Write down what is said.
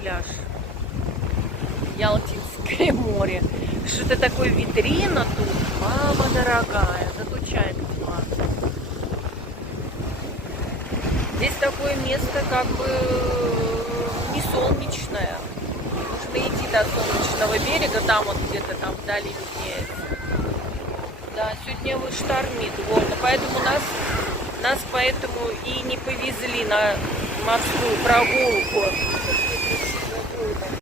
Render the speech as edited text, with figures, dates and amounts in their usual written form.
пляж. Ялтинское море. Что-то такое витрина тут. Мама дорогая, зато чай классный. Здесь такое место как бы не солнечное. Нужно идти до солнечного берега, там вот где-то там вдали виднеется. Да, сегодня вот штормит, вот, поэтому нас поэтому и не повезли на морскую прогулку.